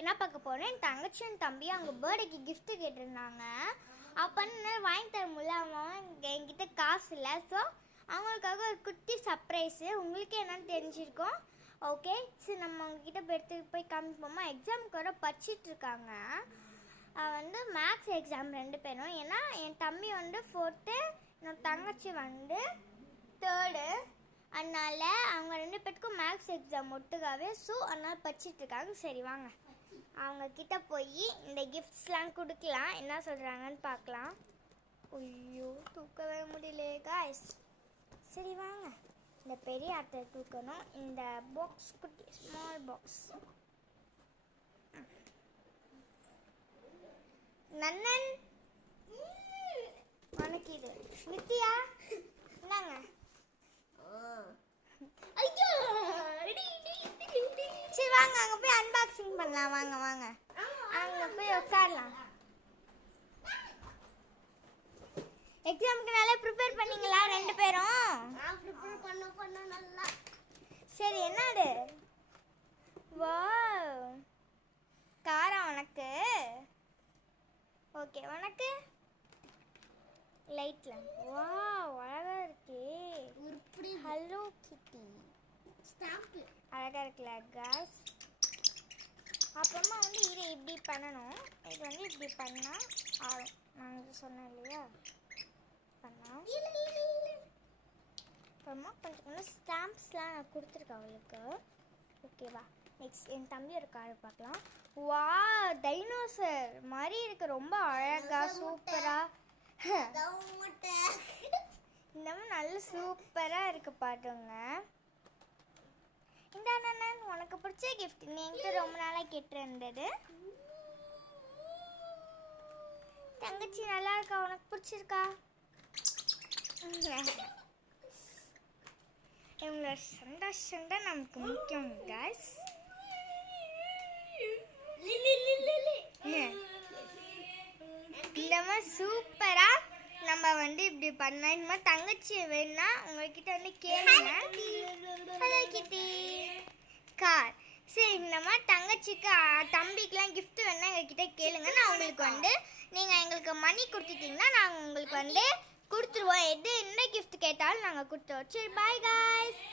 என்ன பார்க்க போறேன், என் தங்கச்சியும் தம்பி அவங்க பர்த்டேக்கு gift கேட்டிருந்தாங்க. அப்போ வாங்கி தர முடியல, அவன் என்கிட்ட காசு இல்லை. ஸோ அவங்களுக்காக ஒரு குட்டி சர்ப்ரைஸு. உங்களுக்கு என்னன்னு தெரிஞ்சிருக்கோம். ஓகே, சரி நம்ம அவங்கக்கிட்ட எடுத்துகிட்டு போய் காமிப்போமா. எக்ஸாமுக்கு வர படிச்சிட்டு இருக்காங்க. வந்து மேக்ஸ் எக்ஸாம் 2 பேரும். ஏன்னா என் தம்பி வந்து 4th, என்னோட தங்கச்சி வந்து 3rd. அதனால அவங்க 2 பேருக்கும் மேக்ஸ் எக்ஸாம் ஒட்டுக்காவே. ஸோ அதனால் படிச்சிட்டு இருக்காங்க. சரி வாங்க அவங்க கிட்ட போய் இந்த கிஃப்ட்ஸ்லாம் கொடுக்கலாம், என்ன சொல்கிறாங்கன்னு பார்க்கலாம். ஐயோ தூக்கவே முடியல காய்ஸ். சரி வாங்க, இந்த பெரிய ஆட்டை தூக்கணும். இந்த பாக்ஸ் குட்டி ஸ்மால் பாக்ஸ். நன்னன் உனக்கு இது. நித்யா என்னங்க? சரி வாங்க அங்கே போய் அன்பாக்சிங் பண்ணலாம். வாங்க வாங்க அங்கே போய் உட்காரலாம். எக்ஸாமுக்கு நல்லா ப்ரிப்பேர் பண்ணீங்களா 2 பேரும்? நல்லா. சரி என்னது? வாவ், காரம் உனக்கு. ஓகே உனக்கு லைட்ல. வாவ் அழகா இருக்கே. ஹலோ கிட்டி ஸ்டாம்ப் அழகா இருக்குல்ல காய்ஸ். அப்புறமா வந்து இதை இப்படி பண்ணணும். இது வந்து இப்படி பண்ணால் ஆகும். நான் சொன்னேன் இல்லையா, பண்ணால். அப்புறமா கொஞ்சம் கொஞ்சம் ஸ்டாம்ப்ஸ்லாம் நான் கொடுத்துருக்கேன் அவளுக்கு. ஓகேவா, நெக்ஸ்ட் என் தம்பி ஒரு கார்டு பார்க்கலாம். வா, டைனோசர் மாதிரி இருக்கு. ரொம்ப அழகா சூப்பரா, இந்த மாதிரி நல்ல சூப்பரா இருக்கு பாட்டுங்க. இந்த அண்ணன் உனக்கு பிடிச்ச கிஃப்ட், நீ என்கிட்ட ரொம்ப நாளா கேட்டிருந்தது. தங்கச்சி நல்லா இருக்கா, உனக்கு பிடிச்சிருக்கா? இவங்களோட சந்தோஷம் தான் நமக்கு முக்கியம் காய்ஸ். இந்த மாதிரி சூப்பரா நம்ம வந்து இப்படி பண்ணலாம். இந்த மாதிரி தங்கச்சி வேணும்னா உங்ககிட்ட வந்து கேளுங்க. ஹலோ கிட்டி கார். சரி, இந்த மாதிரி தங்கச்சிக்கு தம்பிக்கெலாம் கிஃப்ட் வேணும்னா எங்ககிட்ட கேளுங்க. நான் உங்களுக்கு வந்து நீங்கள் எங்களுக்கு மணி கொடுத்துட்டீங்கன்னா நாங்கள் உங்களுக்கு வந்து கொடுத்துருவோம். என்ன கிஃப்ட் கேட்டாலும் நாங்கள் கொடுத்துருவோம். சரி பாய் காய்ஸ்.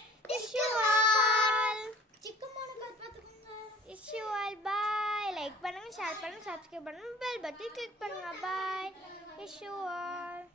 பாய். லைக் பண்ணுங்க, ஷேர் பண்ணுங்க, சப்ஸ்கிரைப் பண்ணுங்க, பெல் பட்டன் கிளிக் பண்ணுங்க. பாய்.